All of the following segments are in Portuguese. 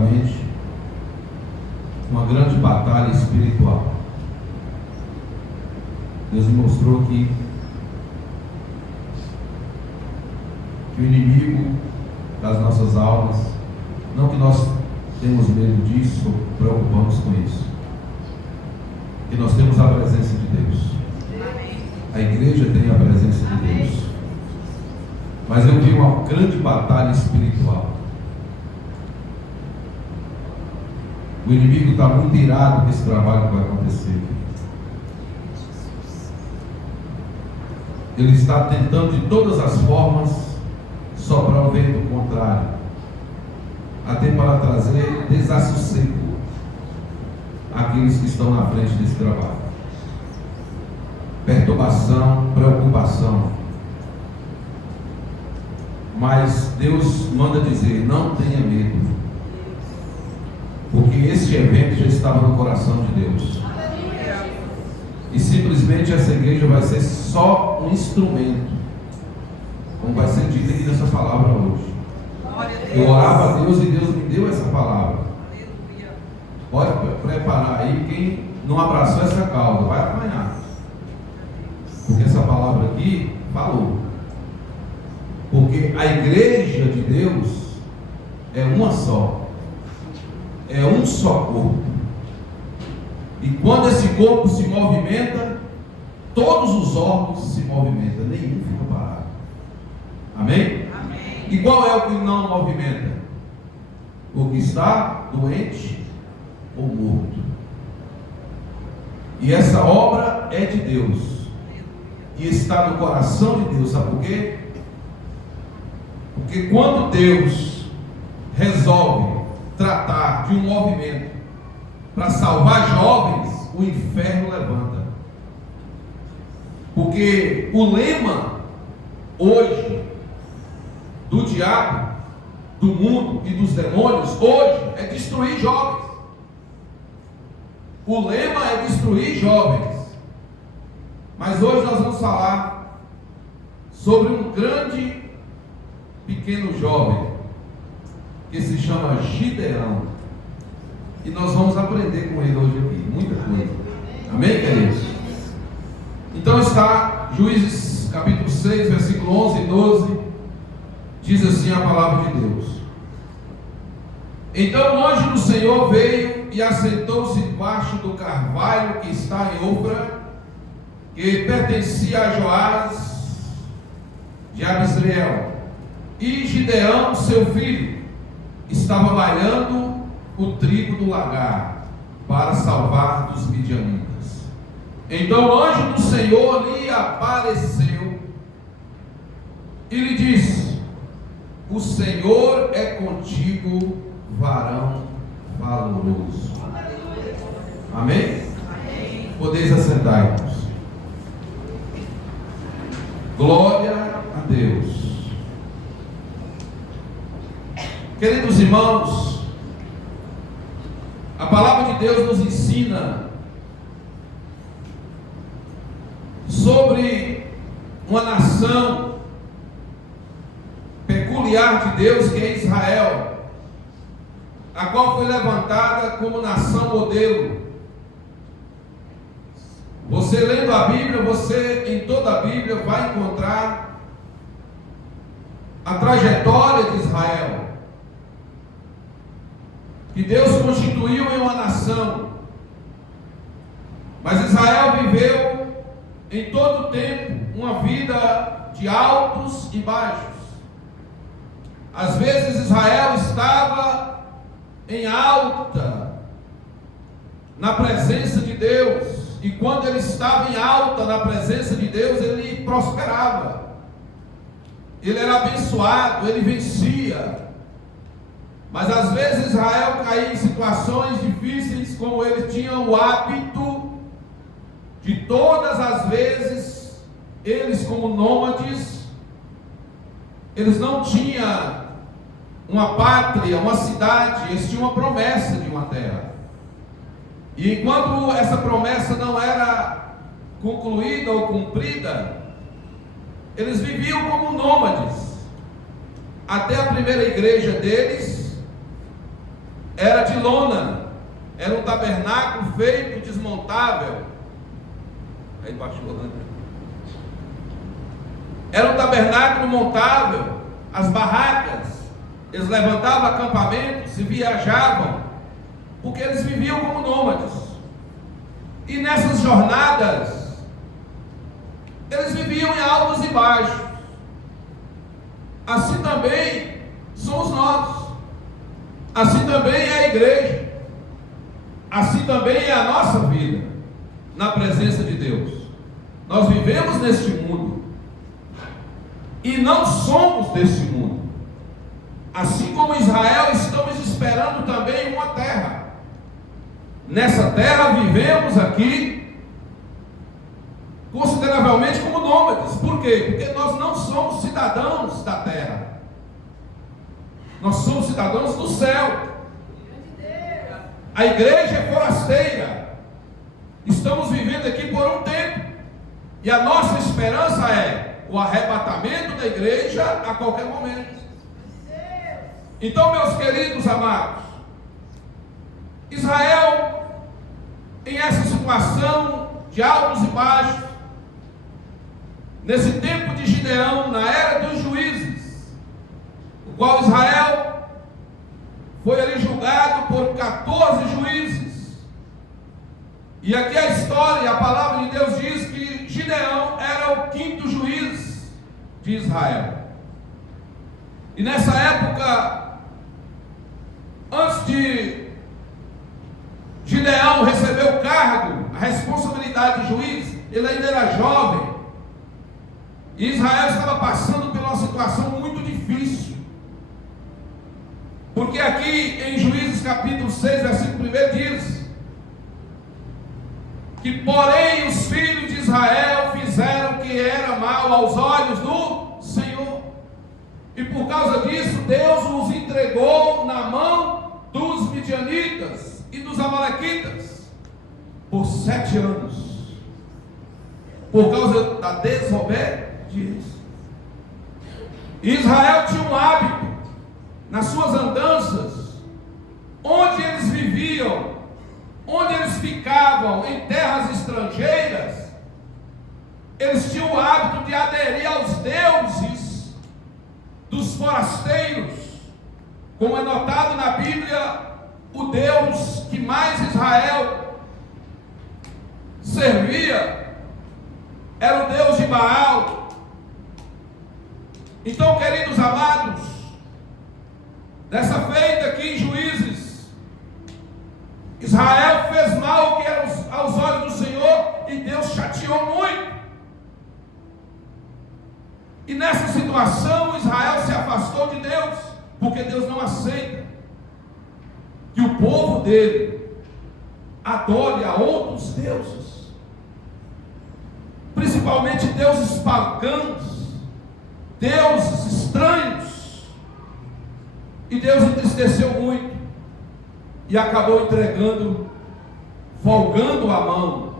rapidamente uma grande batalha espiritual. Deus me mostrou que o inimigo das nossas almas, não que nós temos medo disso, preocupamos com isso, que nós temos a presença de Deus. A igreja tem a presença de Deus. Mas eu vi uma grande batalha espiritual. O inimigo está muito irado com esse trabalho que vai acontecer. Ele está tentando de todas as formas soprar o vento contrário, até para trazer desassossego àqueles que estão na frente desse trabalho. Perturbação, preocupação. Mas Deus manda dizer: não tenha medo, porque este evento já estava no coração de Deus. E simplesmente essa igreja vai ser só um instrumento, como vai ser dito aqui nessa palavra hoje. Eu orava a Deus e Deus me deu essa palavra. Pode preparar aí, quem não abraçou essa causa vai apanhar, porque essa palavra aqui falou. Porque a igreja de Deus é uma só, é um só corpo. E quando esse corpo se movimenta, todos os órgãos se movimentam, nenhum fica parado. Amém? Amém. E qual é o que não movimenta? O que está doente ou morto. E essa obra é de Deus, e está no coração de Deus. Sabe por quê? Porque quando Deus resolve tratar de um movimento para salvar jovens, o inferno levanta. Porque o lema hoje do diabo, do mundo e dos demônios hoje é destruir jovens. O lema é destruir jovens. Mas hoje nós vamos falar sobre um grande pequeno jovem que se chama Gideão, e nós vamos aprender com ele hoje aqui, muita coisa. Amém, queridos? Então está Juízes capítulo 6, versículo 11 e 12, diz assim a palavra de Deus: Então o anjo do Senhor veio e assentou-se debaixo do carvalho que está em Ofra, que pertencia a Joás de Abisrael. E Gideão, seu filho, estava malhando o trigo do lagar para salvar dos midianitas. Então o anjo do Senhor lhe apareceu e lhe disse: O Senhor é contigo, varão valoroso. Amém? Amém. Podeis assentar-vos. Glória a Deus. Queridos irmãos, a palavra de Deus nos ensina sobre uma nação peculiar de Deus, que é Israel, a qual foi levantada como nação modelo. Você lendo a Bíblia, você em toda a Bíblia vai encontrar a trajetória de Israel, que Deus constituiu em uma nação. Mas Israel viveu em todo o tempo uma vida de altos e baixos. Às vezes Israel estava em alta na presença de Deus, e quando ele estava em alta na presença de Deus, ele prosperava, ele era abençoado, ele vencia. Mas às vezes Israel caía em situações difíceis, como ele tinha o hábito de todas as vezes, eles como nômades, eles não tinham uma pátria, uma cidade, eles tinham uma promessa de uma terra. E enquanto essa promessa não era concluída ou cumprida, eles viviam como nômades. Até a primeira igreja deles era de lona, era um tabernáculo feito desmontável. Aí baixou, né? Era um tabernáculo montável, as barracas, eles levantavam acampamentos e viajavam, porque eles viviam como nômades. E nessas jornadas, eles viviam em altos e baixos. Assim também somos nós. Assim também é a igreja. Assim também é a nossa vida na presença de Deus. Nós vivemos neste mundo e não somos deste mundo. Assim como Israel, estamos esperando também uma terra. Nessa terra vivemos aqui consideravelmente como nômades. Por quê? Porque nós não somos cidadãos da terra. Nós somos cidadãos do céu. A igreja é forasteira. Estamos vivendo aqui por um tempo. E a nossa esperança é o arrebatamento da igreja a qualquer momento. Então, meus queridos amados, Israel, em essa situação de altos e baixos, nesse tempo de Gideão, na era dos juízes, o qual Israel foi ali julgado por 14 juízes. E aqui a história, a palavra de Deus diz que Gideão era o 5º juiz de Israel. E nessa época, antes de Gideão receber o cargo, a responsabilidade de juiz, ele ainda era jovem. E Israel estava passando por uma situação muito difícil. Porque aqui em Juízes capítulo 6, versículo 1 diz que porém os filhos de Israel fizeram o que era mal aos olhos do Senhor. E por causa disso Deus os entregou na mão dos midianitas e dos amalequitas por 7 anos. Por causa da desobediência. Israel tinha um hábito nas suas andanças, onde eles viviam, onde eles ficavam em terras estrangeiras, eles tinham o hábito de aderir aos deuses dos forasteiros. Como é notado na Bíblia, o Deus que mais Israel servia era o Deus de Baal. Então, queridos amados, dessa feita aqui em Juízes, Israel fez mal que era aos olhos do Senhor e Deus chateou muito. E nessa situação Israel se afastou de Deus, porque Deus não aceita que o povo dele adore a outros deuses, principalmente deuses pagãos, deuses estranhos. E Deus entristeceu muito e acabou entregando, folgando a mão.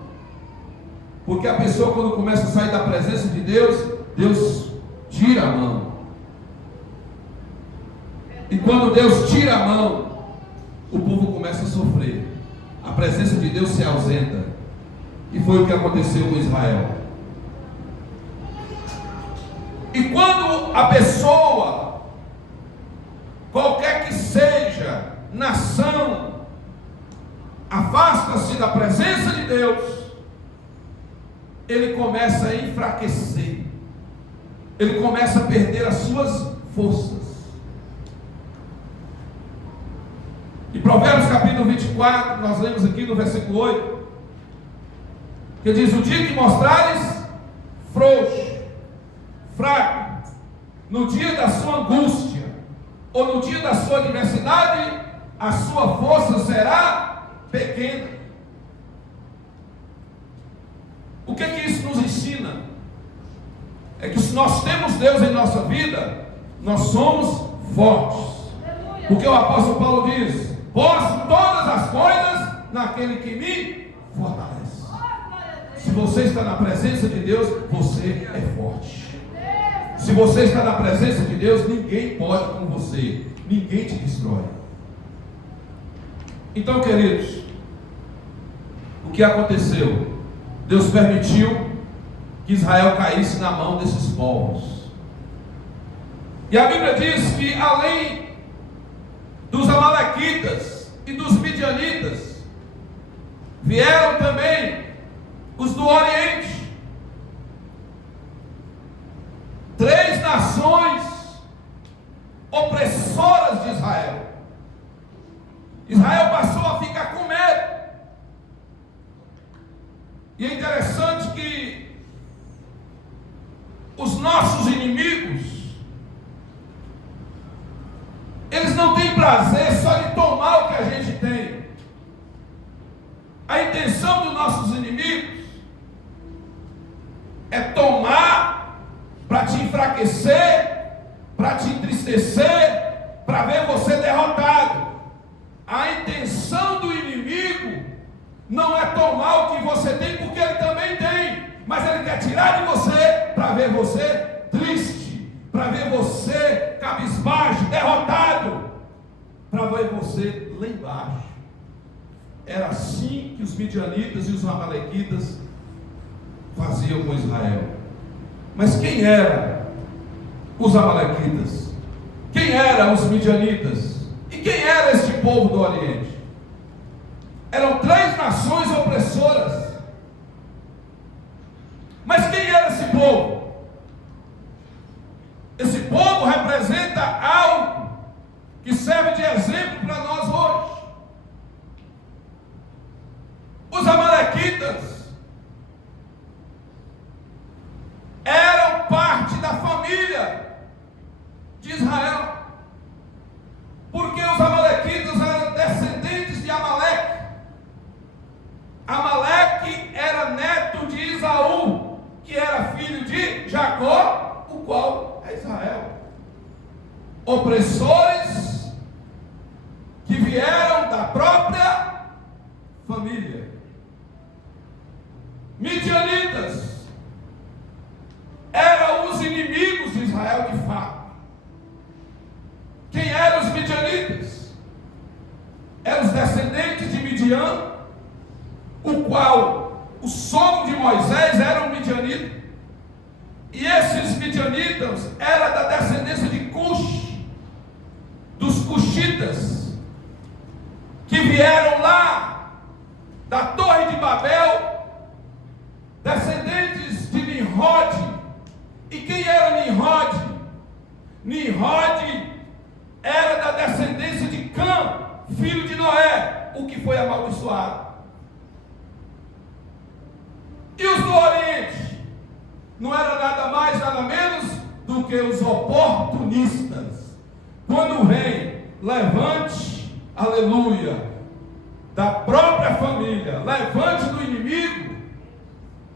Porque a pessoa, quando começa a sair da presença de Deus, Deus tira a mão. E quando Deus tira a mão, o povo começa a sofrer. A presença de Deus se ausenta. E foi o que aconteceu com Israel. E quando a pessoa, qualquer que seja, nação, afasta-se da presença de Deus, ele começa a enfraquecer, ele começa a perder as suas forças. E Provérbios capítulo 24, nós lemos aqui no versículo 8, que diz: o dia que mostrares frouxo, fraco, no dia da sua angústia, ou no dia da sua adversidade, a sua força será pequena. O que isso nos ensina? É que se nós temos Deus em nossa vida, nós somos fortes. Porque o apóstolo Paulo diz: posso todas as coisas naquele que me fortalece. Se você está na presença de Deus, você é forte. Se você está na presença de Deus, ninguém pode com você, ninguém te destrói. Então, queridos, o que aconteceu? Deus permitiu que Israel caísse na mão desses povos. E a Bíblia diz que além dos amalequitas e dos midianitas, vieram também os do Oriente. 3 nações opressoras de Israel. Israel passou a ficar com medo. E é interessante que os nossos inimigos, eles não têm prazer só de tomar o que a gente tem. A intenção dos nossos inimigos é tomar para te enfraquecer, para te entristecer, para ver você derrotado. A intenção do inimigo não é tomar o que você tem, porque ele também tem, mas ele quer tirar de você para ver você triste, para ver você cabisbaixo, derrotado, para ver você lá embaixo. Era assim que os midianitas e os amalequitas faziam com Israel. Mas quem eram os amalequitas? Quem eram os midianitas? E quem era este povo do Oriente? Eram 3 nações opressoras. Mas quem era esse povo? Esse povo representa algo que serve de exemplo para nós hoje. Os amalequitas eram parte da família de Israel, porque os amalequitas eram descendentes de Amaleque. Amaleque era neto de Esaú, que era filho de Jacó, o qual é Israel. Opressores que vieram da própria família. Midianitas eram os inimigos de Israel de fato. Quem eram os midianitas? Eram os descendentes de Midian, o qual o sogro de Moisés era um midianita. E esses midianitas eram da descendência de Cush, dos cuxitas, que vieram lá da Torre de Babel, descendentes de Nimrod. E quem era Nimrod? Nimrod era da descendência de Cã, filho de Noé, o que foi amaldiçoado. E os do Oriente? Não era nada mais, nada menos do que os oportunistas. Quando vem levante, aleluia, da própria família, levante do inimigo,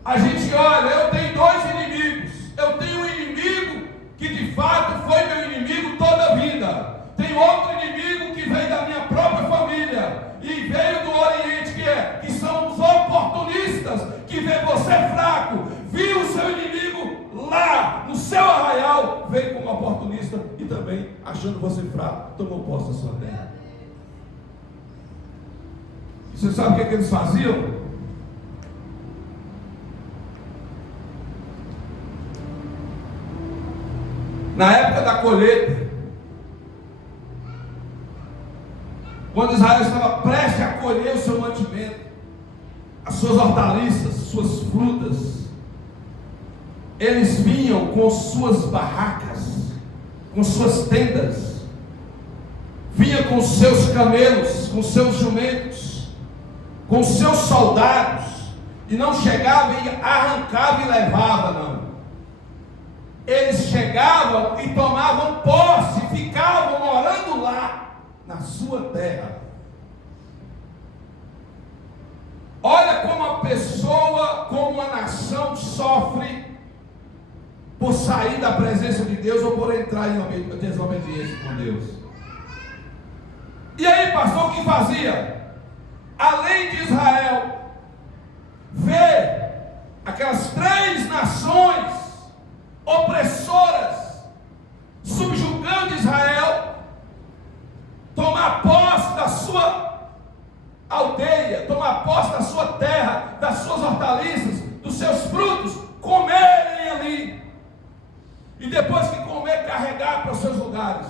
a gente olha, eu tenho 2 inimigos. Eu tenho um inimigo que de fato foi meu inimigo toda a vida. Tem outro inimigo que veio da minha própria família e veio do Oriente, que são os oportunistas, que vê você fraco, viu o seu inimigo lá no seu arraial, veio como oportunista e também achando você fraco, tomou posse da sua terra. E você sabe o que eles faziam? Na época da colheita, quando Israel estava prestes a colher o seu mantimento, as suas hortaliças, suas frutas, eles vinham com suas barracas, com suas tendas, vinha com seus camelos, com seus jumentos, com seus soldados, e não chegava e arrancava e levava, não. Eles chegavam e tomavam posse, ficavam morando lá, na sua terra. Olha como a pessoa, como a nação sofre por sair da presença de Deus ou por entrar em desobediência com Deus. E aí, pastor, o que fazia? Além de Israel ver aquelas 3 nações opressoras subjugando Israel, tomar posse da sua posse da sua terra, das suas hortaliças, dos seus frutos, comerem ali. E depois que comer, carregar para os seus lugares.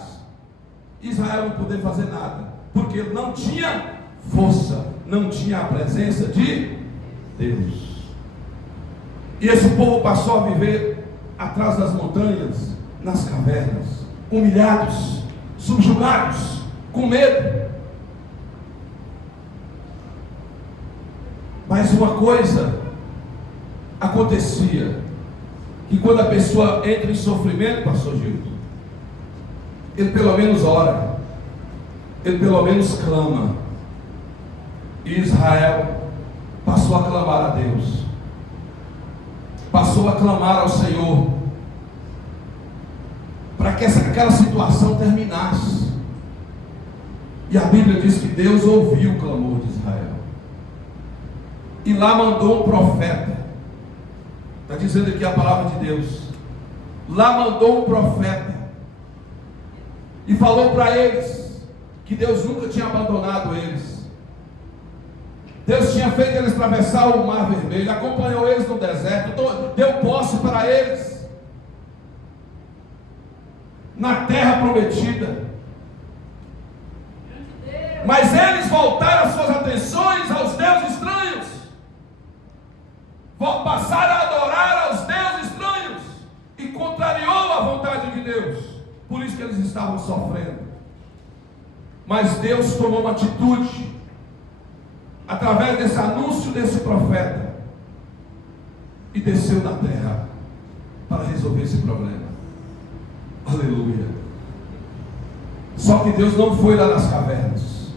Israel não poder fazer nada, porque ele não tinha força, não tinha a presença de Deus. E esse povo passou a viver atrás das montanhas, nas cavernas, humilhados, subjugados, com medo. Mas uma coisa acontecia, que quando a pessoa entra em sofrimento, pastor Gildo, ele pelo menos ora, ele pelo menos clama. E Israel passou a clamar a Deus, passou a clamar ao Senhor, para que aquela situação terminasse. E a Bíblia diz que Deus ouviu o clamor de Israel, e lá mandou um profeta. Está dizendo aqui a palavra de Deus. Lá mandou um profeta e falou para eles que Deus nunca tinha abandonado eles. Deus tinha feito eles atravessar o mar vermelho, acompanhou eles no deserto, deu posse para eles na terra prometida. Mas eles voltaram as suas atenções aos deuses estranhos, passaram a adorar aos deuses estranhos, e contrariou a vontade de Deus. Por isso que eles estavam sofrendo. Mas Deus tomou uma atitude através desse anúncio desse profeta, e desceu na terra para resolver esse problema. Aleluia. Só que Deus não foi lá nas cavernas,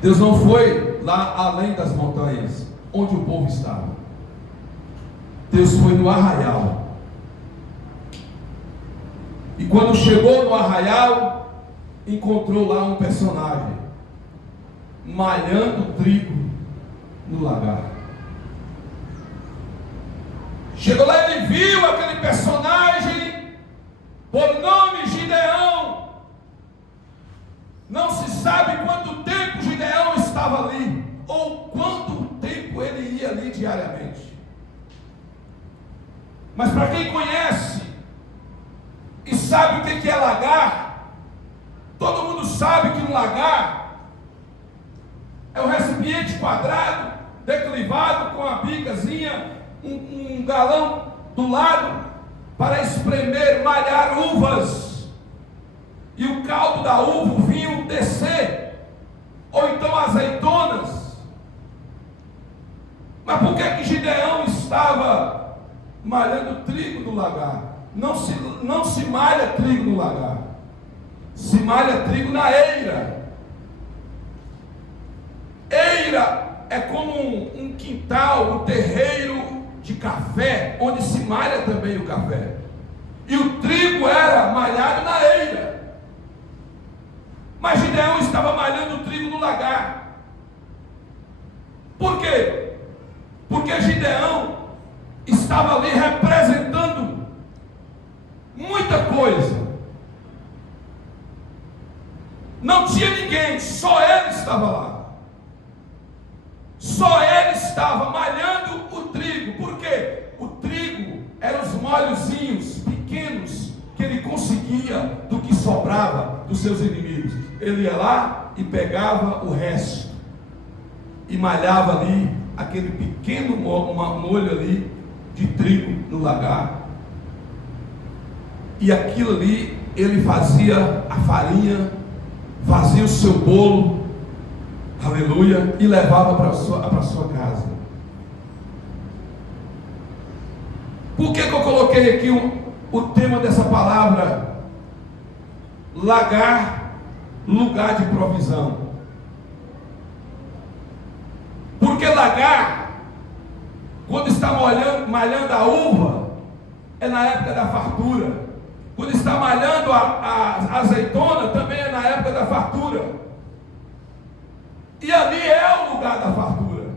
Deus não foi lá além das montanhas onde o povo estava. Deus foi no arraial. E quando chegou no arraial, encontrou lá um personagem malhando trigo no lagar. Chegou lá e ele viu aquele personagem por nome Gideão. Não se sabe quanto tempo Gideão estava ali, ou quanto tempo ele ia ali diariamente. Mas para quem conhece e sabe o que é lagar, todo mundo sabe que um lagar é um recipiente quadrado, declivado, com a bicazinha, um galão do lado, para espremer, malhar uvas, e o caldo da uva, o vinho descer, ou então azeitonas. Mas por que Gideão estava malhando trigo no lagar? Não se malha trigo no lagar, se malha trigo na eira. Eira é como um quintal, um terreiro de café, onde se malha também o café. E o trigo era malhado na eira. Mas Gideão estava malhando o trigo no lagar. Por quê? Porque Gideão estava ali representando muita coisa. Não tinha ninguém, só ele estava lá. Só ele estava malhando o trigo. Por quê? O trigo eram os molhozinhos pequenos que ele conseguia do que sobrava dos seus inimigos. Ele ia lá e pegava o resto e malhava ali aquele pequeno molho ali de trigo no lagar. E aquilo ali ele fazia a farinha, fazia o seu bolo, aleluia, e levava para a sua casa. Por que eu coloquei aqui o tema dessa palavra? Lagar, lugar de provisão. Porque lagar, quando está malhando a uva, é na época da fartura. Quando está malhando a azeitona, também é na época da fartura. E ali é o lugar da fartura,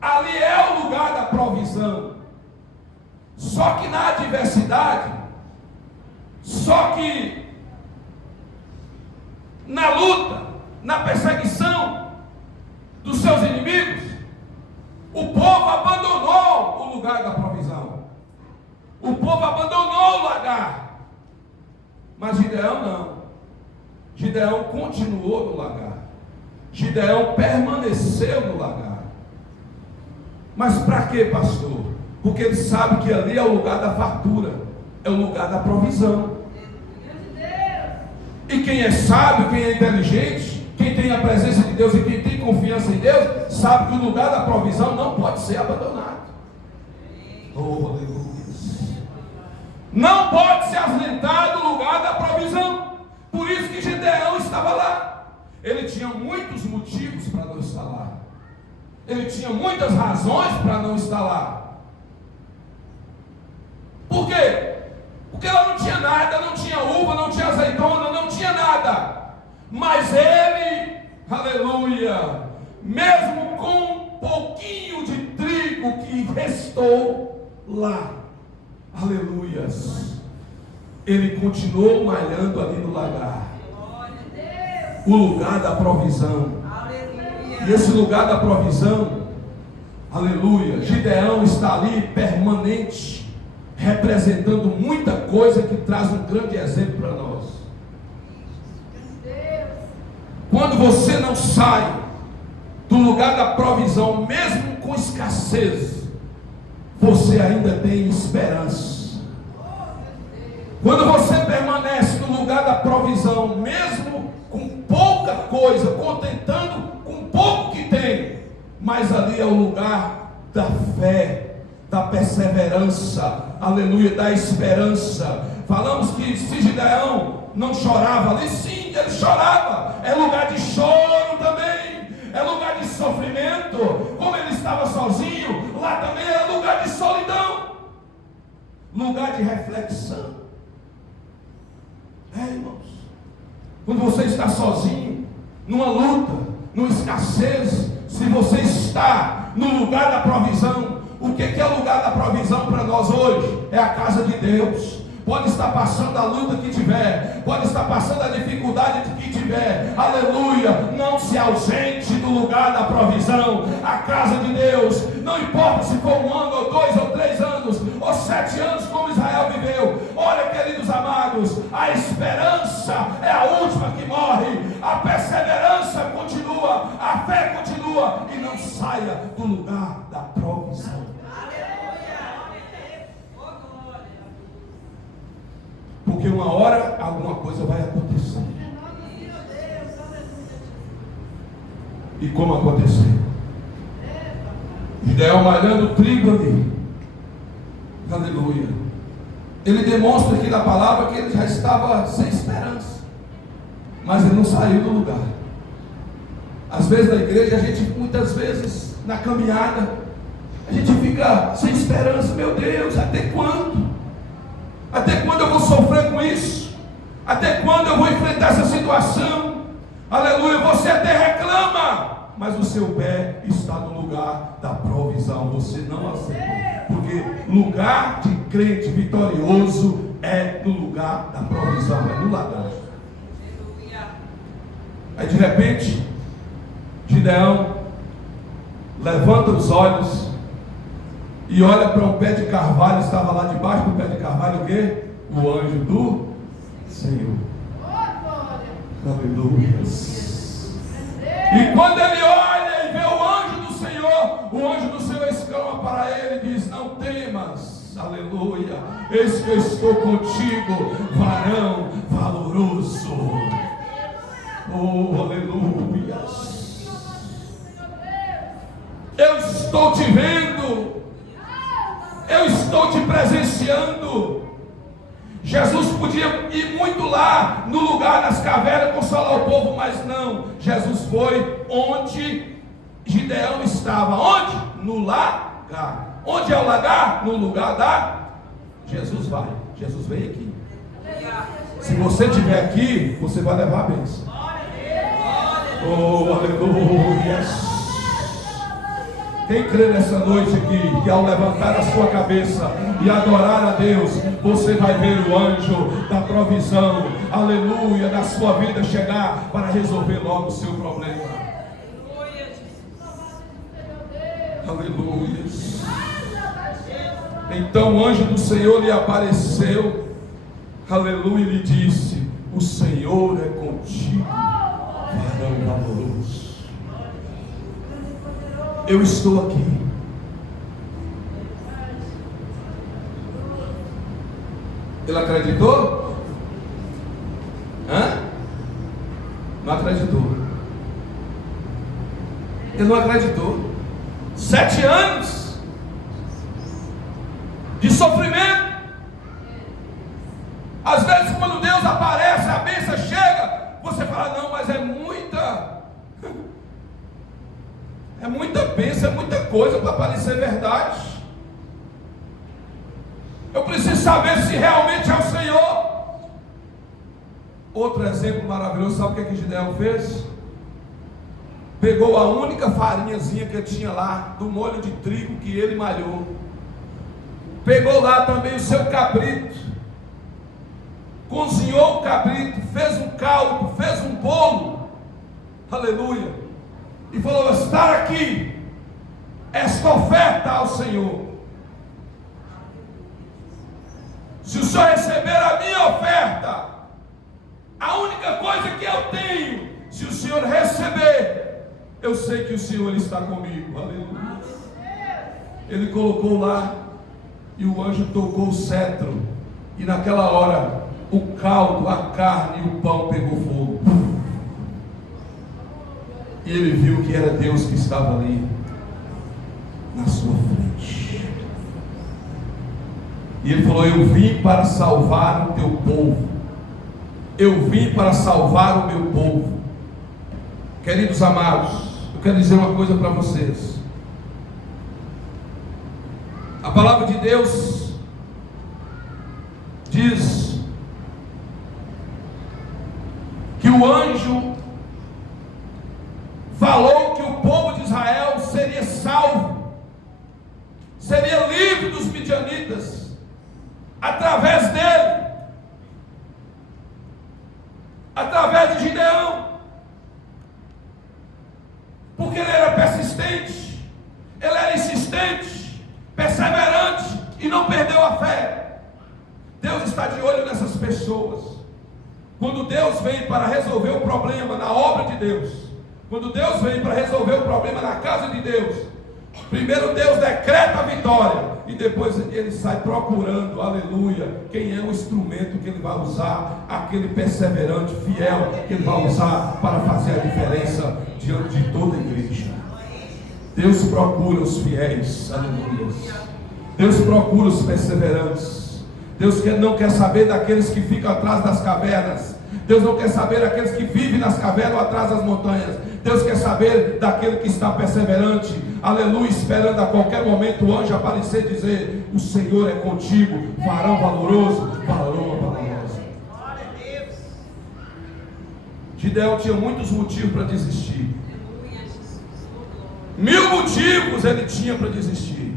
ali é o lugar da provisão. Só que na adversidade, só que na luta, na perseguição dos seus inimigos, O povo abandonou o lugar da provisão. O povo abandonou o lagar. Mas Gideão não. Gideão continuou no lagar. Gideão permaneceu no lagar. Mas para quê, pastor? Porque ele sabe que ali é o lugar da fartura, é o lugar da provisão. E quem é sábio, quem é inteligente, quem tem a presença de Deus e quem tem confiança em Deus, sabe que o lugar da provisão não pode ser abandonado. Oh, aleluia. Não pode se ausentar do lugar da provisão. Por isso que Gideão estava lá. Ele tinha muitos motivos para não estar lá. Ele tinha muitas razões para não estar lá. Por quê? Porque ela não tinha nada, não tinha uva, não tinha azeitona, não tinha nada. Mas ele, aleluia, mesmo com um pouquinho de trigo que restou lá, aleluias, ele continuou malhando ali no lagar. O lugar da provisão. E esse lugar da provisão, aleluia, Gideão está ali permanente, representando muita coisa que traz um grande exemplo para nós. Quando você não sai do lugar da provisão, mesmo com escassez, você ainda tem esperança. Quando você permanece no lugar da provisão, mesmo com pouca coisa, contentando com pouco que tem, mas ali é o lugar da fé, da perseverança, aleluia, da esperança. Falamos que se Gideão não chorava ali, sim, ele chorava. É lugar de choro também, é lugar de sofrimento. Como ele estava sozinho, lá também era lugar de solidão, lugar de reflexão. Irmãos, quando você está sozinho, numa luta, numa escassez, se você está no lugar da provisão, o que é o lugar da provisão para nós hoje? É a casa de Deus. Pode estar passando a luta que tiver, pode estar passando a dificuldade que tiver, aleluia, não se ausente do lugar da provisão. A casa de Deus, não importa se for 1 ano, ou 2 ou 3 anos, ou 7 anos como Israel viveu. Olha, queridos amados, a esperança é a última que morre, a perseverança continua, a fé continua, e não saia do lugar da provisão. Porque uma hora alguma coisa vai acontecer. E como aconteceu? Gideão malhando trigo ali. Aleluia. Ele demonstra aqui na palavra que ele já estava sem esperança. Mas ele não saiu do lugar. Às vezes na igreja, a gente muitas vezes na caminhada, a gente fica sem esperança. Meu Deus, até quando? Até quando eu vou sofrer com isso? Até quando eu vou enfrentar essa situação? Aleluia, você até reclama, mas o seu pé está no lugar da provisão. Você não aceita, porque lugar de crente vitorioso é no lugar da provisão, é no lagar. Aí de repente, Gideão levanta os olhos e olha para um pé de carvalho. Estava lá debaixo do pé de carvalho o quê? O anjo do Senhor. Aleluia. E quando ele olha e vê o anjo do Senhor exclama para ele e diz: não temas, aleluia, eis que eu estou contigo, varão valoroso. Oh, aleluia. Eu estou te vendo, eu estou te presenciando. Jesus podia ir muito lá no lugar das cavernas consolar o povo, mas não. Jesus foi onde Gideão estava. Onde? No lagar. Onde é o lagar? No lugar da... Jesus vai. Jesus vem aqui. Se você estiver aqui, você vai levar a bênção. Oh, aleluia. Quem crê nessa noite aqui, que ao levantar a sua cabeça e adorar a Deus, você vai ver o anjo da provisão, aleluia, da sua vida chegar para resolver logo o seu problema. Aleluia. Então o anjo do Senhor lhe apareceu, aleluia, e lhe disse: o Senhor é contigo, varão valoroso. Eu estou aqui. Ele acreditou? Não acreditou. Ele não acreditou. 7 anos de sofrimento. Às vezes quando Deus aparece, a bênção chega, você fala: não, mas é muita bênção, é muita coisa para parecer verdade. Eu preciso saber se realmente é o Senhor. Outro exemplo maravilhoso, sabe o que Gideão fez? Pegou a única farinhazinha que tinha lá, do molho de trigo que ele malhou. Pegou lá também o seu cabrito. Cozinhou o cabrito, fez um caldo, fez um bolo. Aleluia. E falou: está aqui esta oferta ao Senhor. Se o Senhor receber a minha oferta, a única coisa que eu tenho, se o Senhor receber, eu sei que o Senhor está comigo. Aleluia. Ele colocou lá, e o anjo tocou o cetro, e naquela hora o caldo, a carne e o pão pegou fogo. E ele viu que era Deus que estava ali na sua frente. E ele falou: eu vim para salvar o teu povo. Eu vim para salvar o meu povo. Queridos amados, eu quero dizer uma coisa para vocês. A palavra de Deus diz que o anjo falou que o povo de Israel seria salvo, seria livre dos midianitas, através dele, através de Gideão, porque ele era persistente, ele era insistente, perseverante e não perdeu a fé. Deus está de olho nessas pessoas. Quando Deus vem para resolver o problema na obra de Deus, quando Deus vem para resolver o problema na casa de Deus, primeiro Deus decreta a vitória e depois ele sai procurando, aleluia, quem é o instrumento que ele vai usar, aquele perseverante, fiel, que ele vai usar para fazer a diferença diante de toda a igreja. Deus procura os fiéis, aleluia. Deus procura os perseverantes. Deus não quer saber daqueles que ficam atrás das cavernas. Deus não quer saber daqueles que vivem nas cavernas ou atrás das montanhas. Deus quer saber daquele que está perseverante, aleluia, esperando a qualquer momento o anjo aparecer e dizer: o Senhor é contigo, varão valoroso, varão valoroso. Gideão tinha muitos motivos para desistir. 1000 motivos ele tinha para desistir,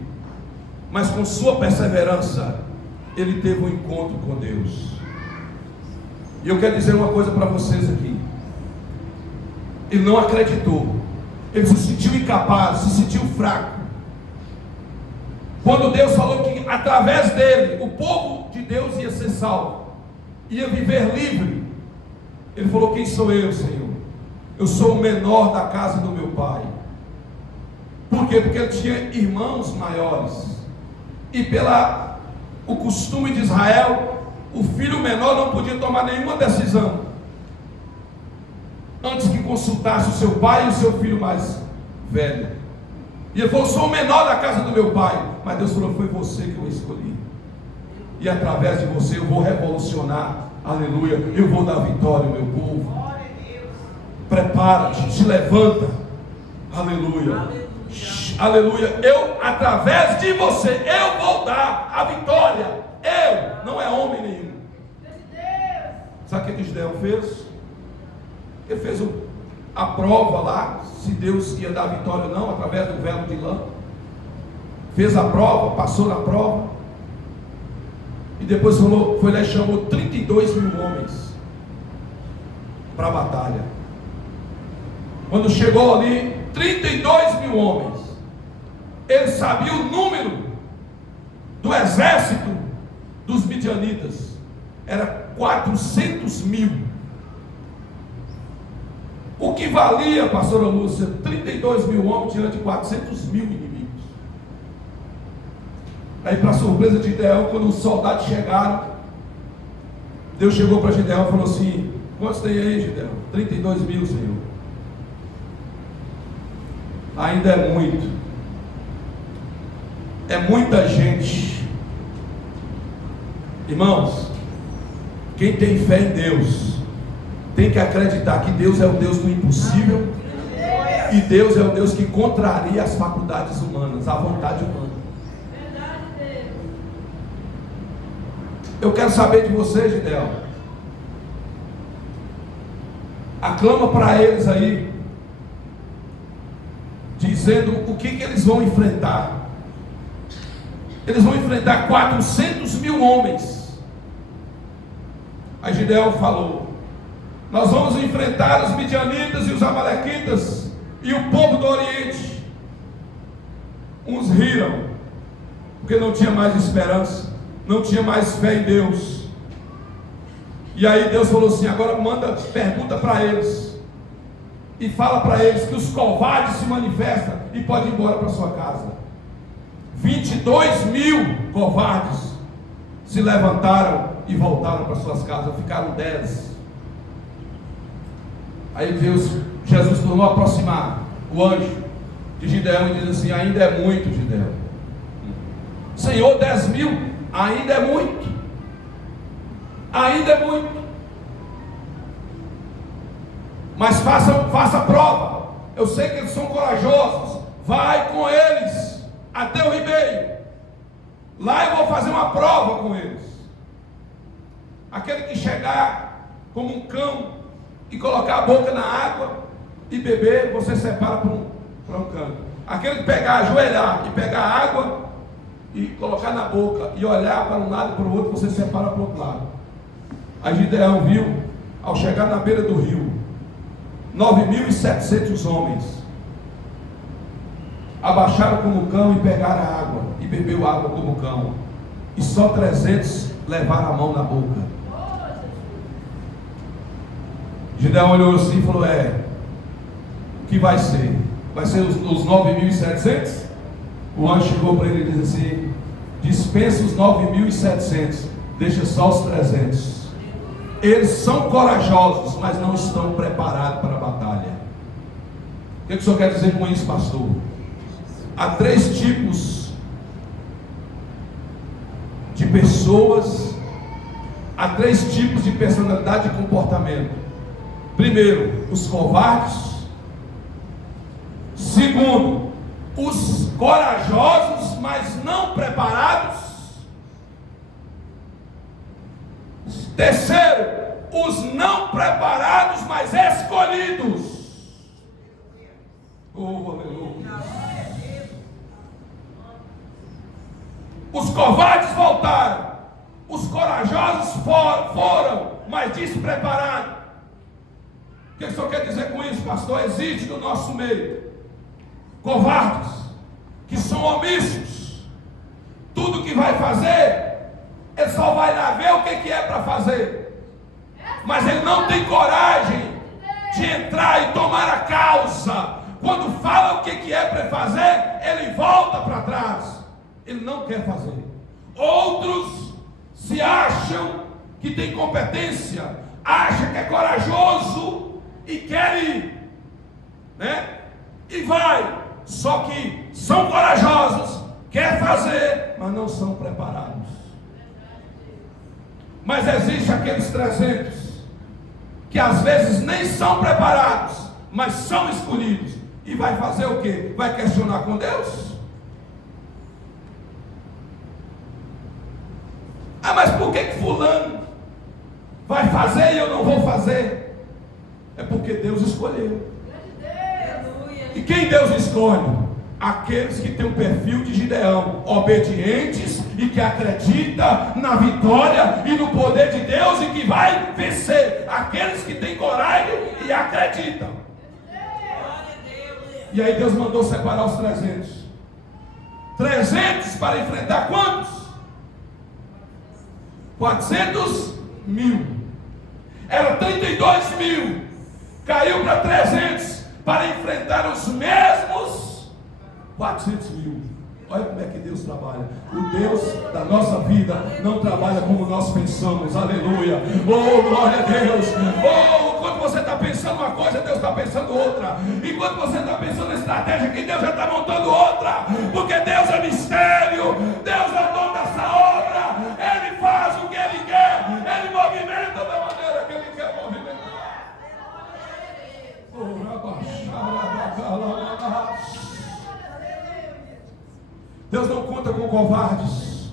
mas com sua perseverança ele teve um encontro com Deus. E eu quero dizer uma coisa para vocês aqui. Ele não acreditou, ele se sentiu incapaz, se sentiu fraco. Quando Deus falou que através dele o povo de Deus ia ser salvo, ia viver livre, ele falou: quem sou eu, Senhor? Eu sou o menor da casa do meu pai. Por quê? Porque ele tinha irmãos maiores, e o costume de Israel, o filho menor não podia tomar nenhuma decisão antes que consultasse o seu pai e o seu filho mais velho. E ele falou: sou o menor da casa do meu pai. Mas Deus falou: foi você que eu escolhi, e através de você eu vou revolucionar, aleluia, eu vou dar vitória ao meu povo. Prepara-te, se levanta, aleluia, aleluia. Eu, através de você, eu vou dar a vitória. Eu, não é homem nenhum. Sabe o que Gideão fez? Ele fez a prova lá, se Deus ia dar a vitória ou não, através do velo de lã. Fez a prova, passou na prova, e depois foi lá e chamou 32.000 homens para a batalha. Quando chegou ali, 32.000 homens, ele sabia o número do exército dos midianitas. Era 400 mil. O que valia, pastora Lúcia, 32 mil homens diante de 400 mil inimigos. Aí, para surpresa de Gideão, quando os soldados chegaram, Deus chegou para Gideão e falou assim: quantos tem aí, Gideão? 32 mil, Senhor. Ainda é muito. É muita gente. Irmãos, quem tem fé em Deus tem que acreditar que Deus é o Deus do impossível e Deus é o Deus que contraria as faculdades humanas, a vontade humana. Eu quero saber de você, Gideão. Aclama para eles aí, dizendo o que eles vão enfrentar. Eles vão enfrentar 400 mil homens. Aí Gideão falou: nós vamos enfrentar os midianitas e os amalequitas e o povo do Oriente. Uns riram, porque não tinha mais esperança, não tinha mais fé em Deus. E aí Deus falou assim: agora pergunta para eles e fala para eles que os covardes se manifestam e podem ir embora para sua casa. 22 mil covardes se levantaram e voltaram para suas casas. Ficaram 10. Aí Jesus tornou a aproximar o anjo de Gideão e diz assim: ainda é muito, Gideão. Senhor, 10 mil ainda é muito. Ainda é muito. Mas faça prova. Eu sei que eles são corajosos. Vai com eles até o ribeiro. Lá eu vou fazer uma prova com eles. Aquele que chegar como um cão e colocar a boca na água e beber, você separa para um canto. Aquele que pegar, ajoelhar e pegar água e colocar na boca e olhar para um lado e para o outro, você separa para o outro lado. Aí Gideão viu, ao chegar na beira do rio, 9.700 homens abaixaram como cão e pegaram a água e bebeu água como cão, e só 300 levaram a mão na boca. Gideão olhou assim e falou: o que vai ser? Vai ser os 9.700? O anjo chegou para ele e disse assim: dispensa os 9.700, deixa só os 300. Eles são corajosos, mas não estão preparados para a batalha. O que o senhor quer dizer com isso, pastor? Há 3 tipos de pessoas, há 3 tipos de personalidade e comportamento. Primeiro, os covardes. Segundo, os corajosos, mas não preparados. Terceiro, os não preparados, mas escolhidos. Oh, aleluia. Os covardes voltaram, os corajosos foram, mas despreparados. O que o senhor quer dizer com isso, pastor? Existe no nosso meio covardes, que são omissos. Tudo que vai fazer, ele só vai lá ver o que é para fazer, mas ele não tem coragem de entrar e tomar a causa. Quando fala o que é para fazer, ele volta para trás. Ele não quer fazer. Outros se acham que tem competência, acham que é corajoso e quer ir, né? E vai. Só que são corajosos, quer fazer, mas não são preparados. Mas existe aqueles 300 que às vezes nem são preparados, mas são escolhidos. E vai fazer o quê? Vai questionar com Deus? Ah, mas por que fulano vai fazer e eu não vou fazer? É porque Deus escolheu. E quem Deus escolhe? Aqueles que têm um perfil de Gideão, obedientes e que acreditam na vitória e no poder de Deus e que vai vencer. Aqueles que têm coragem e acreditam. E aí Deus mandou separar os 300. 300 para enfrentar quantos? 400.000. Era 32.000. Caiu para 300 para enfrentar os mesmos 400.000. Olha como é que Deus trabalha. O Deus da nossa vida não trabalha como nós pensamos. Aleluia. Oh, glória a Deus. Oh, quando você está pensando uma coisa, Deus está pensando outra. Enquanto você está pensando em estratégia, que Deus já está montando outra. Porque Deus é mistério. Deus é o dono dessa obra. Ele faz o que Ele quer. Ele movimenta da maneira que Ele quer movimentar. Deus não conta com covardes.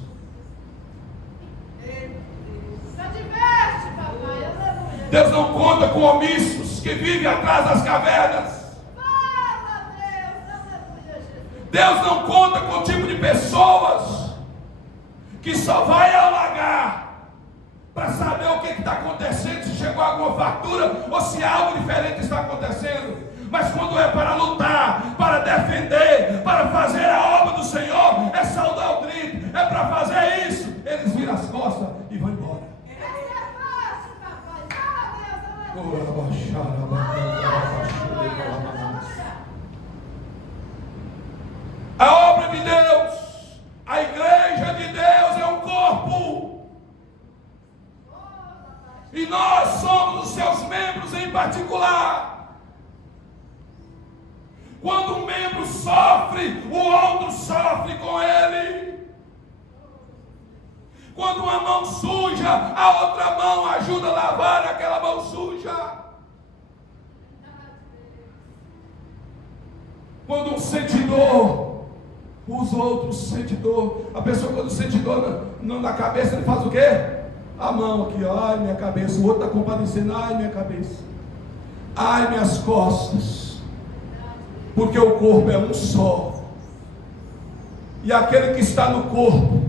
Deus não conta com omissos que vivem atrás das cavernas. Deus não conta com o tipo de pessoas que só vai ao lagar para saber o que está acontecendo, se chegou alguma fartura ou se algo diferente está acontecendo. Mas quando é para lutar, para defender, para fazer a obra do Senhor, é saudar o grito, é para fazer isso, eles viram as costas e vão embora. A obra de Deus, a igreja de Deus é um corpo. E nós somos os seus membros em particular. Quando um membro sofre, o outro sofre com ele. Quando uma mão suja, a outra mão ajuda a lavar aquela mão suja. Quando um sente dor, os outros sentem dor. A pessoa quando sente dor na cabeça, ele faz o quê? A mão aqui, ai minha cabeça. O outro está compadecendo, ai minha cabeça. Ai minhas costas. Porque o corpo é um só. E aquele que está no corpo,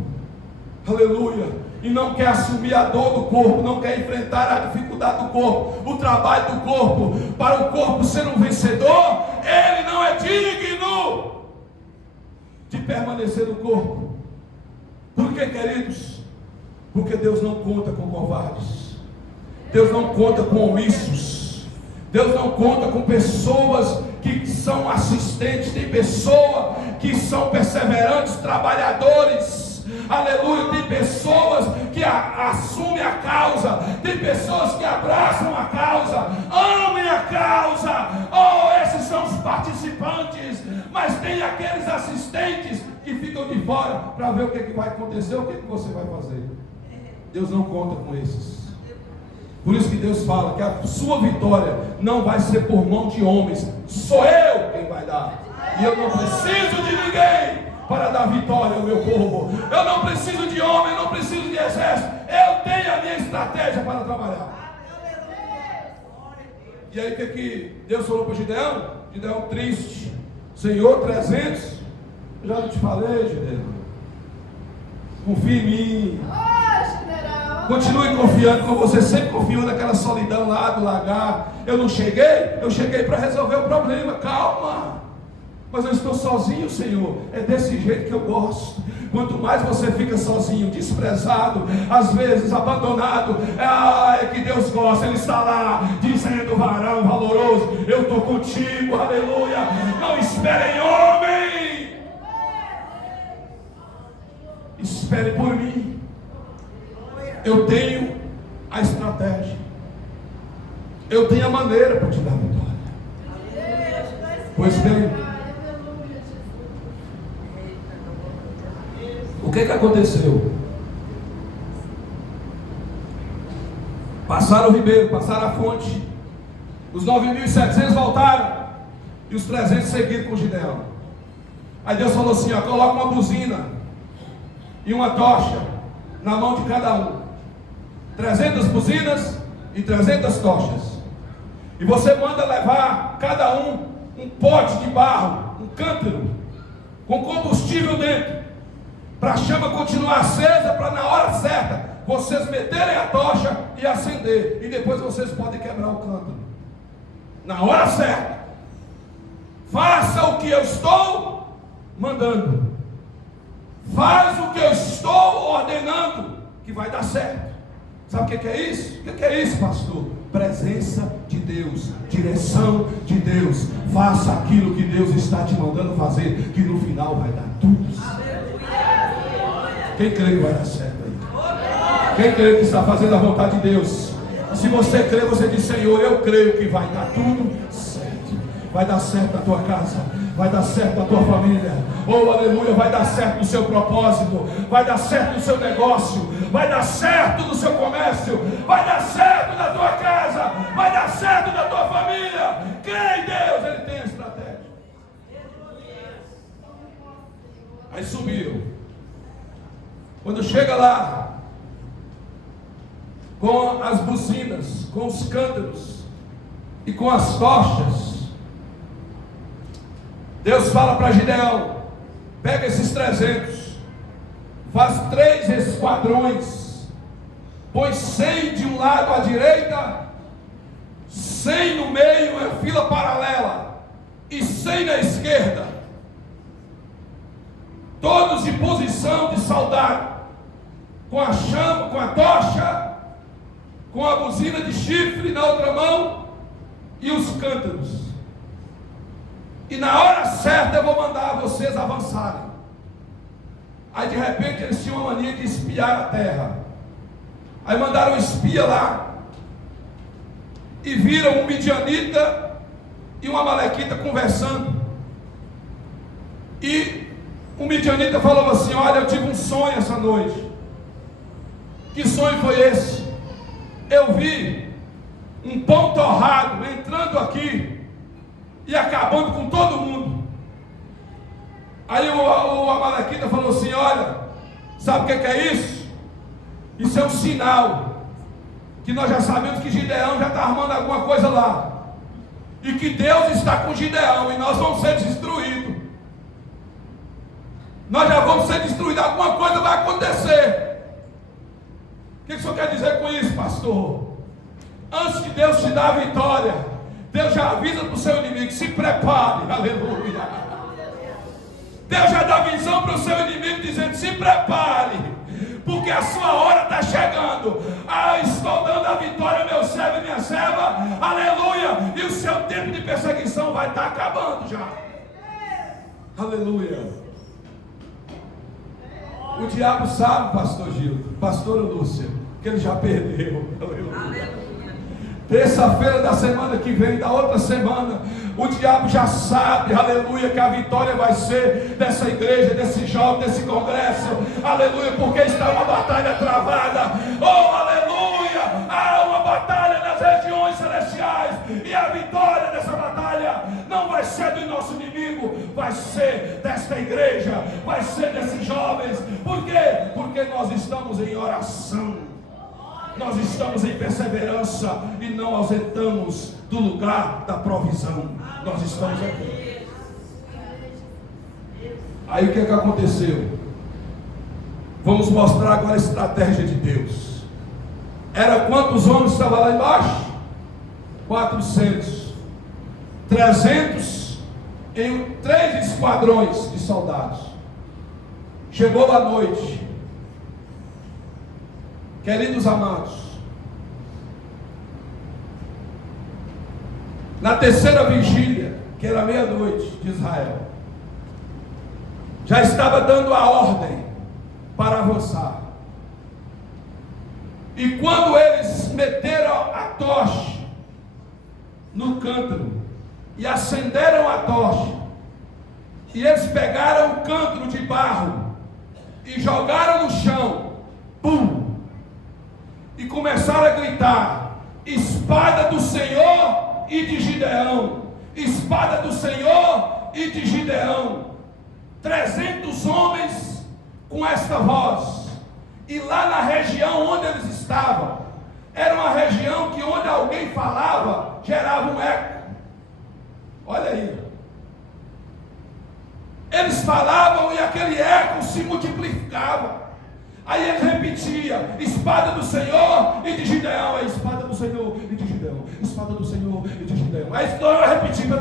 aleluia, e não quer assumir a dor do corpo, não quer enfrentar a dificuldade do corpo, o trabalho do corpo, para o corpo ser um vencedor, ele não é digno de permanecer no corpo. Por que, queridos? Porque Deus não conta com covardes. Deus não conta com omissos. Deus não conta com pessoas que são assistentes. Tem pessoas que são perseverantes, trabalhadores. Aleluia. Tem pessoas que assumem a causa. Tem pessoas que abraçam a causa, amem a causa. Oh, esses são os participantes. Mas tem aqueles assistentes que ficam de fora para ver o que vai acontecer, o que você vai fazer. Deus não conta com esses. Por isso que Deus fala que a sua vitória não vai ser por mão de homens. Sou eu quem vai dar. E eu não preciso de ninguém para dar vitória ao meu povo. Eu não preciso de homem, eu não preciso de exército. Eu tenho a minha estratégia para trabalhar. E aí o que Deus falou para Gideão? Gideão triste. Senhor, 300. Eu já não te falei, Gideão. Confia em mim. Continue confiando, como você sempre confiou naquela solidão lá do lagar. Eu cheguei para resolver o problema. Calma. Mas eu estou sozinho, Senhor. É desse jeito que eu gosto. Quanto mais você fica sozinho, desprezado, às vezes abandonado, é que Deus gosta. Ele está lá dizendo: varão valoroso, eu estou contigo, aleluia. Não espere em homem, espere por mim. Eu tenho a estratégia, eu tenho a maneira para te dar vitória. Pois bem, o que aconteceu? Passaram o ribeiro, passaram a fonte. Os 9.700 voltaram e os 300 seguiram com Gideão. Aí Deus falou assim: ó, coloca uma buzina e uma tocha na mão de cada um. 300 buzinas e 300 tochas. E você manda levar cada um pote de barro, um cântaro com combustível dentro, para a chama continuar acesa, para na hora certa vocês meterem a tocha e acender. E depois vocês podem quebrar o cântaro. Na hora certa. Faça o que eu estou mandando. Faz o que eu estou ordenando, que vai dar certo. Sabe o que é isso? O que é isso, pastor? Presença de Deus, direção de Deus. Faça aquilo que Deus está te mandando fazer, que no final vai dar tudo certo. Quem crê que vai dar certo aí? Quem crê que está fazendo a vontade de Deus? Se você crê, você diz: Senhor, eu creio que vai dar tudo certo. Vai dar certo na tua casa, vai dar certo na tua família. Oh, aleluia, vai dar certo no seu propósito, vai dar certo no seu negócio, vai dar certo no seu comércio, vai dar certo na tua casa, vai dar certo na tua família. Crê em Deus, Ele tem a estratégia. Aí subiram. Quando chega lá, com as buzinas, com os cântaros e com as tochas, Deus fala para Gideão: pega esses 300, faz 3 esquadrões, põe 100 de um lado à direita, 100 no meio, é fila paralela, e 100 na esquerda, todos em posição de soldado, com a chama, com a tocha, com a buzina de chifre na outra mão e os cântaros. E na hora certa eu vou mandar vocês avançarem. Aí de repente eles tinham uma mania de espiar a terra. Aí mandaram um espia lá e viram um midianita e uma amalequita conversando. E o midianita falou assim: olha, eu tive um sonho essa noite. Que sonho foi esse? Eu vi um pão torrado entrando aqui e acabando com todo mundo. Aí o amalequita falou assim: olha, sabe o que é isso? Isso é um sinal que nós já sabemos que Gideão já está armando alguma coisa lá, e que Deus está com Gideão, e nós vamos ser destruídos. Nós já vamos ser destruídos, alguma coisa vai acontecer. O que o senhor quer dizer com isso, pastor? Antes de Deus te dar a vitória, Deus já avisa para o seu inimigo: se prepare, aleluia. Deus já dá visão para o seu inimigo, dizendo: se prepare, porque a sua hora está chegando. Estou dando a vitória ao meu servo e minha serva, aleluia. E o seu tempo de perseguição vai estar acabando já, aleluia. O diabo sabe, pastor Gildo, pastora Lúcia, que ele já perdeu, aleluia. Terça-feira da semana que vem, da outra semana, o diabo já sabe, aleluia, que a vitória vai ser dessa igreja, desse jovem, desse congresso, aleluia, porque está uma batalha travada. Oh, aleluia, há uma batalha nas regiões celestiais, e a vitória dessa batalha não vai ser do nosso inimigo, vai ser desta igreja, vai ser desses jovens. Por quê? Porque nós estamos em oração. Nós estamos em perseverança e não ausentamos do lugar da provisão. Nós estamos aqui. Aí o que aconteceu? Vamos mostrar agora a estratégia de Deus. Era quantos homens estavam lá embaixo? 400. 300 em 3 esquadrões de soldados. Chegou a noite. Queridos amados, na terceira vigília, que era meia-noite de Israel, já estava dando a ordem para avançar. E quando eles meteram a tocha no cântaro e acenderam a tocha, e eles pegaram o cântaro de barro e jogaram no chão, pum! E começaram a gritar: espada do Senhor e de Gideão, espada do Senhor e de Gideão. 300 homens com esta voz. E lá na região onde eles estavam, era uma região que onde alguém falava, gerava um eco. Olha aí. Eles falavam e aquele eco se multiplicava. Aí ele repetia: espada do Senhor e de Gideão. É espada do Senhor e de Gideão, espada do Senhor e de Gideão. Aí estou repetindo.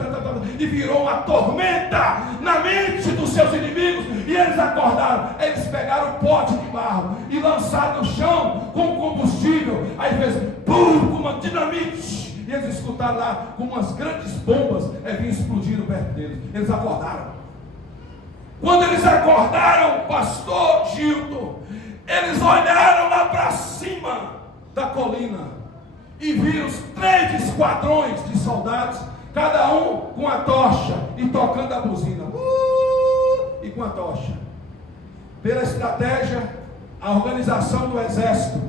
e virou uma tormenta na mente dos seus inimigos, e eles acordaram. Eles pegaram o pote de barro e lançaram no chão com combustível, aí fez pum, com uma dinamite, e eles escutaram lá com umas grandes bombas vinham explodindo perto deles. Eles acordaram. Quando eles acordaram, pastor Gilton, eles olharam lá para cima da colina e viram os 3 esquadrões de soldados, cada um com a tocha e tocando a buzina, e com a tocha. Pela estratégia, a organização do exército,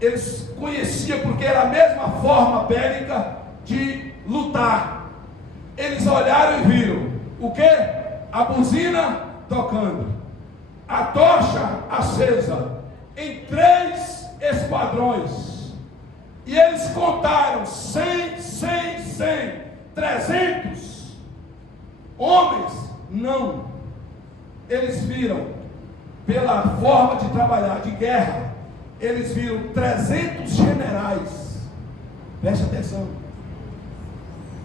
eles conheciam, porque era a mesma forma bélica de lutar. Eles olharam e viram o que? A buzina tocando, a tocha acesa, em 3 esquadrões, e eles contaram 100, 300 homens. Não, eles viram, pela forma de trabalhar de guerra, eles viram 300 generais. Preste atenção,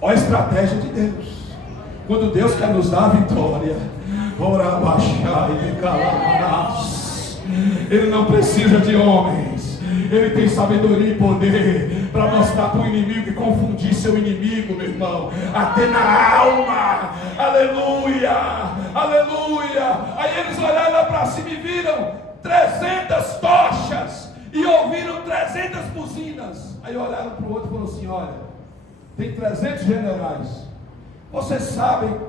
olha a estratégia de Deus. Quando Deus quer nos dar a vitória, Ele não precisa de homens, Ele tem sabedoria e poder para mostrar para o inimigo e confundir seu inimigo, meu irmão, até na alma. Aleluia, aleluia. Aí eles olharam lá para cima e viram 300 tochas e ouviram 300 buzinas. Aí olharam para o outro e falaram assim: olha, tem 300 generais. Vocês sabem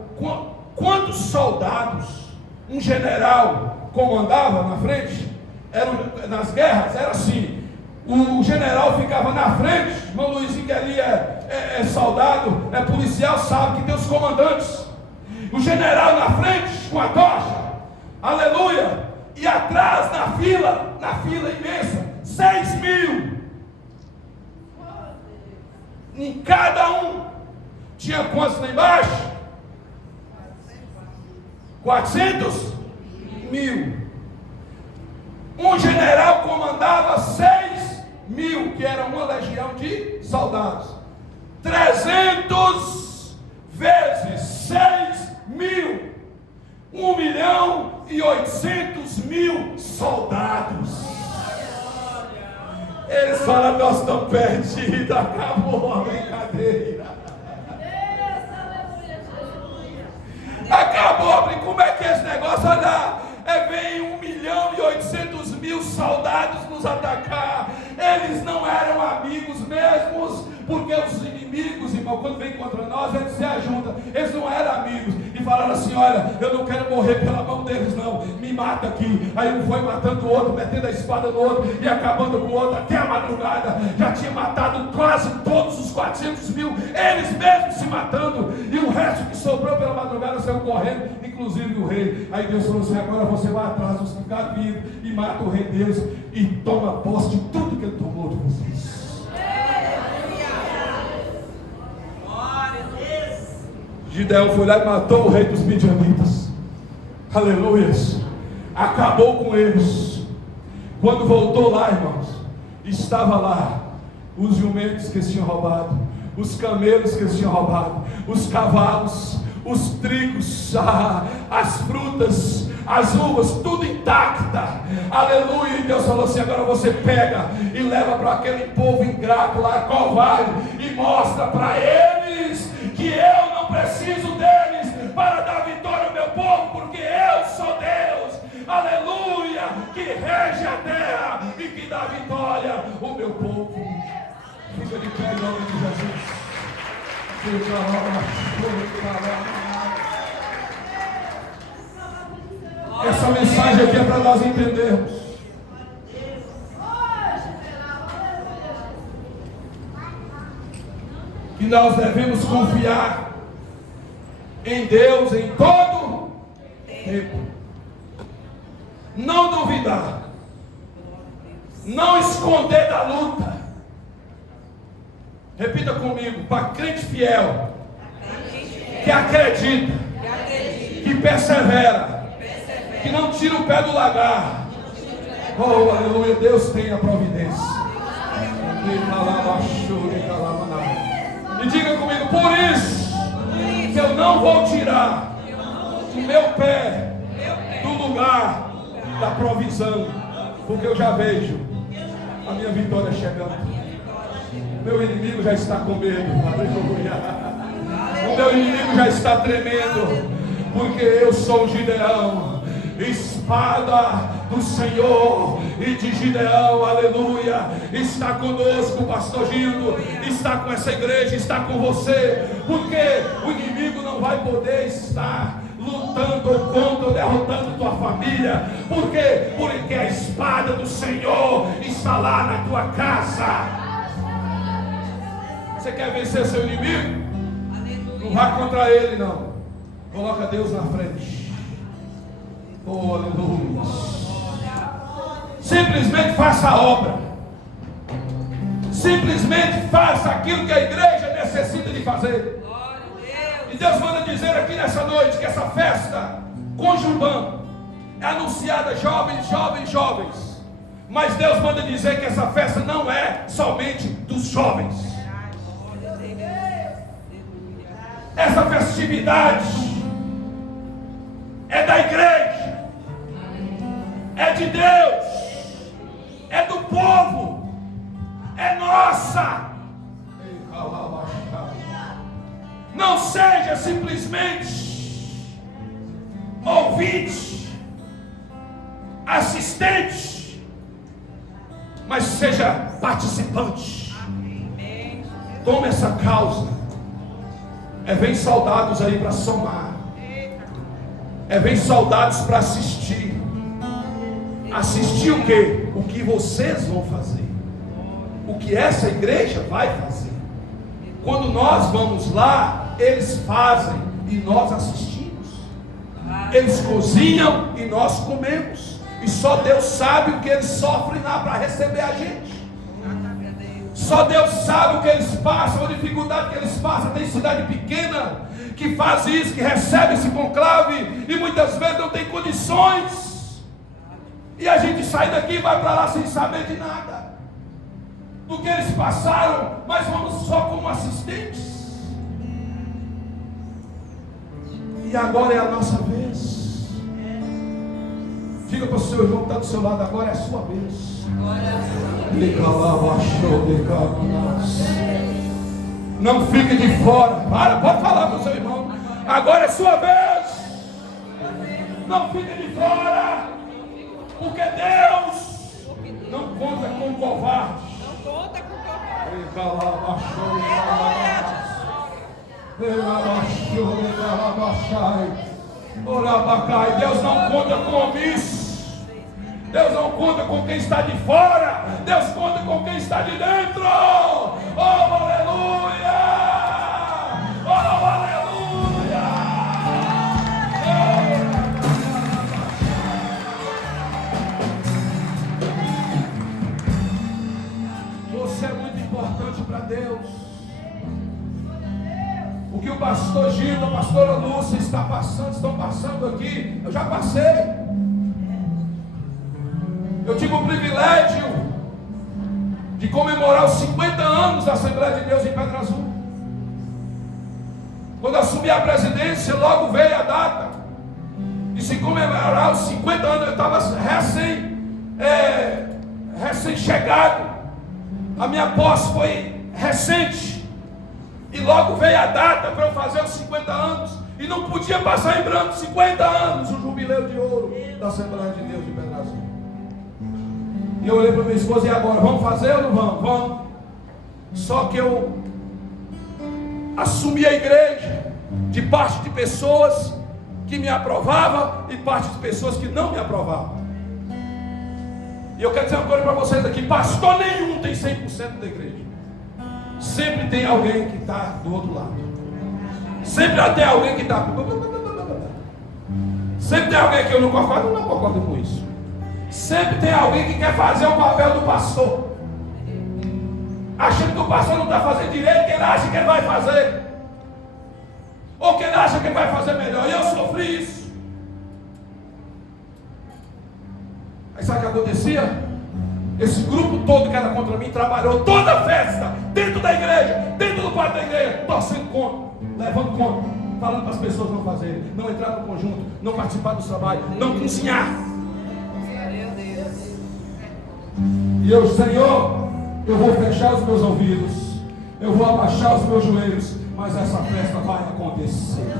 quantos soldados um general comandava na frente? Nas guerras era assim: o general ficava na frente. Irmão Luizinho, que ali é soldado, é policial, sabe que tem os comandantes. O general na frente com a tocha, aleluia, e atrás na fila imensa, 6.000 em cada um. Tinha quantos lá embaixo? 400.000. Um general comandava 6.000, que era uma legião de soldados. 300 vezes 6.000, 1.800.000 soldados. Eles falam: nós estamos perdidos, acabou a brincadeira. Acabou a brincadeira. Como é que é esse negócio? Olha, vem 1.800.000 soldados nos atacar. Eles não eram amigos mesmos, porque os inimigos, irmão, quando vem contra nós, eles se ajuntam. Eles não eram amigos e falaram assim: olha, eu não quero morrer pela mão deles, não, me mata aqui. Aí um foi matando o outro, metendo a espada no outro e acabando com o outro até a madrugada. Já tinha matado quase todos os 400.000, eles mesmos se matando, e o resto que sobrou pela madrugada saiu correndo, inclusive o rei. Aí Deus falou assim: agora você vai atrás dos que ficaram vivos e mata o rei Deus e toma posse de tudo que ele tomou de vocês. Gideão foi lá e matou o rei dos midianitas. Aleluias. Acabou com eles. Quando voltou lá, irmãos, estava lá os jumentos que eles tinham roubado, os camelos que eles tinham roubado, os cavalos, os trigos, as frutas, as uvas, tudo intacta. Aleluia. E Deus falou assim: agora você pega e leva para aquele povo ingrato lá, covarde, e mostra para eles que eu não preciso deles para dar vitória ao meu povo, porque eu sou Deus, aleluia, que rege a terra e que dá vitória ao meu povo. Fica de pé em nome de Jesus. Essa mensagem aqui é para nós entendermos que nós devemos confiar em Deus em todo tempo, não duvidar, não esconder da luta. Repita comigo: para crente fiel, que acredita, que persevera, que não tira o pé do lagar. Oh, aleluia, Deus tem a providência. E diga comigo: por isso que eu não vou o meu pé do lugar da provisão, porque eu já vejo a minha vitória chegando. Meu inimigo já está com medo. Aleluia. O meu inimigo já está tremendo, porque eu sou Gideão, espada do Senhor e de Gideão. Aleluia. Está conosco, pastor Gildo, está com essa igreja, está com você, porque o inimigo não vai poder estar lutando contra ou derrotando tua família. Por quê? Porque a espada do Senhor está lá na tua casa. Você quer vencer seu inimigo? Não vá contra ele, não. Coloca Deus na frente. Oh, aleluia. Simplesmente faça a obra. Simplesmente faça aquilo que a igreja necessita de fazer. E Deus manda dizer aqui nessa noite que essa festa Conjurbam é anunciada jovens, jovens, jovens. Mas Deus manda dizer que essa festa não é somente dos jovens. Essa festividade é da igreja, é de Deus, é do povo, é nossa. Não seja simplesmente ouvinte, assistente, mas seja participante. Tome essa causa. Vem soldados aí para somar. Vem soldados para assistir. Assistir o quê? O que vocês vão fazer. O que essa igreja vai fazer. Quando nós vamos lá, eles fazem e nós assistimos. Eles cozinham e nós comemos. E só Deus sabe o que eles sofrem lá para receber a gente. Só Deus sabe o que eles passam, a dificuldade que eles passam. Tem cidade pequena que faz isso, que recebe esse conclave e muitas vezes não tem condições. E a gente sai daqui e vai para lá sem saber de nada do que eles passaram, mas vamos só como assistentes. E agora é a nossa vez. Diga para o seu irmão que está do seu lado: agora é a sua vez. Não fique de fora. Pode falar para o seu irmão: agora é sua vez. Não fique de fora, porque Deus não conta com covarde. Não conta com covarde. Deus não conta com omisso. Deus não conta com quem está de fora. Deus conta com quem está de dentro. Oh, aleluia! Oh, aleluia! Você é muito importante para Deus. O que o pastor Gildo, a pastora Lúcia estão passando aqui, eu já passei. Eu tive o privilégio de comemorar os 50 anos da Assembleia de Deus em Pedra Azul. Quando assumi a presidência, logo veio a data de se comemorar os 50 anos. Eu estava recém-chegado. A minha posse foi recente. E logo veio a data para eu fazer os 50 anos. E não podia passar em branco 50 anos, o jubileu de ouro da Assembleia de Deus de Pedra Azul. E eu olhei para minha esposa: e agora? Vamos fazer ou não vamos? Vamos. Só que eu assumi a igreja de parte de pessoas que me aprovavam e parte de pessoas que não me aprovavam. E eu quero dizer uma coisa para vocês aqui: pastor nenhum tem 100% da igreja. Sempre tem alguém que está do outro lado. Sempre tem alguém que está. Sempre tem alguém que eu não concordo com isso. Sempre tem alguém que quer fazer o papel do pastor, achando que o pastor não está fazendo direito, que ele acha que ele vai fazer, ou que ele acha que ele vai fazer melhor. E eu sofri isso. Aí sabe o que acontecia? Esse grupo todo que era contra mim trabalhou toda a festa, dentro da igreja, dentro do quarto da igreja, torcendo contra, levando contra. falando para as pessoas não fazerem, não entrar no conjunto, não participar do trabalho, não cozinhar. E eu, Senhor, eu vou fechar os meus ouvidos, eu vou abaixar os meus joelhos, mas essa festa vai acontecer.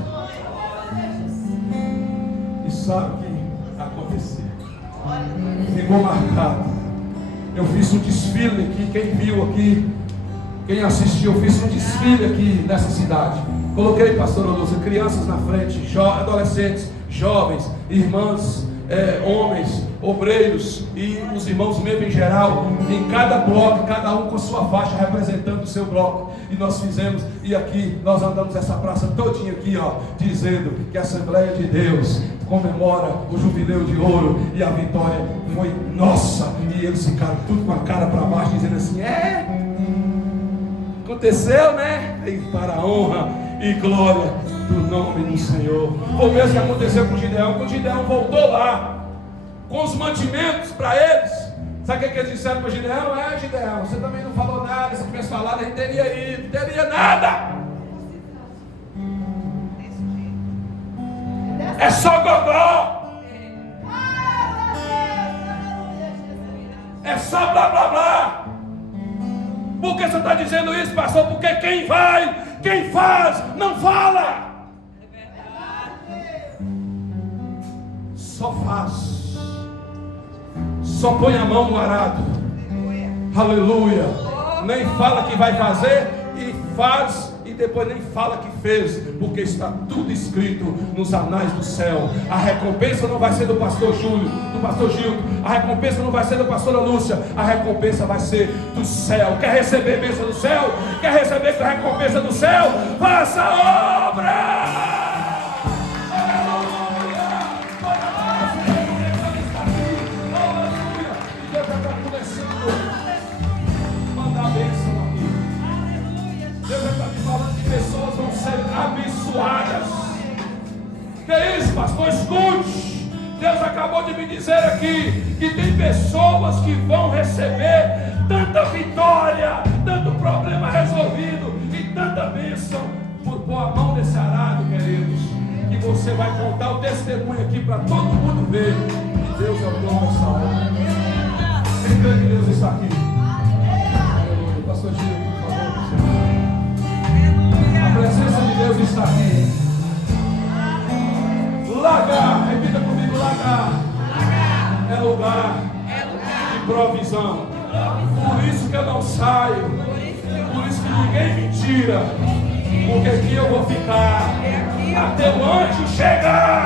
E sabe o que aconteceu? Ficou marcado. Eu fiz um desfile aqui, quem viu aqui, quem assistiu, eu fiz um desfile aqui nessa cidade. Coloquei, pastora Lúcia, crianças na frente, adolescentes, jovens, irmãs, homens, obreiros e os irmãos mesmo em geral, em cada bloco, cada um com sua faixa representando o seu bloco. E nós fizemos, e aqui nós andamos essa praça todinha aqui, ó, dizendo que a Assembleia de Deus comemora o jubileu de ouro e a vitória foi nossa. E eles ficaram tudo com a cara para baixo, dizendo assim: aconteceu, né? E para a honra e glória do nome do Senhor. Foi o mesmo que aconteceu com o Gideão. Quando o Gideão voltou lá com os mantimentos para eles, sabe o que eles disseram para o Gideão? Gideão, você também não falou nada. Se tivesse falado, a gente teria ido, não teria nada. É só gogó. É só blá blá blá. Por que você está dizendo isso, pastor? Porque quem vai, quem faz, não fala. Só faz. Só põe a mão no arado. Aleluia. Nem fala que vai fazer e faz, e depois nem fala que fez, porque está tudo escrito nos anais do céu. A recompensa não vai ser do pastor Júlio, do pastor Gil, a recompensa não vai ser da pastora Lúcia, a recompensa vai ser do céu. Quer receber a bênção do céu? Quer receber a recompensa do céu? Faça a obra! Deus está me falando que pessoas vão ser abençoadas. Que é isso, pastor? Escute. Deus acabou de me dizer aqui que tem pessoas que vão receber tanta vitória, tanto problema resolvido e tanta bênção por pôr a mão nesse arado, queridos, que você vai contar o testemunho aqui para todo mundo ver que Deus é o dono dessa obra. Quem crê que Deus está aqui? Aleluia. Pastor Gil, por favor, Senhor. A presença de Deus está aqui. Lagar, repita comigo, lagar. É lugar de provisão. Por isso que eu não saio. Por isso que ninguém me tira. Porque aqui eu vou ficar até o anjo chegar.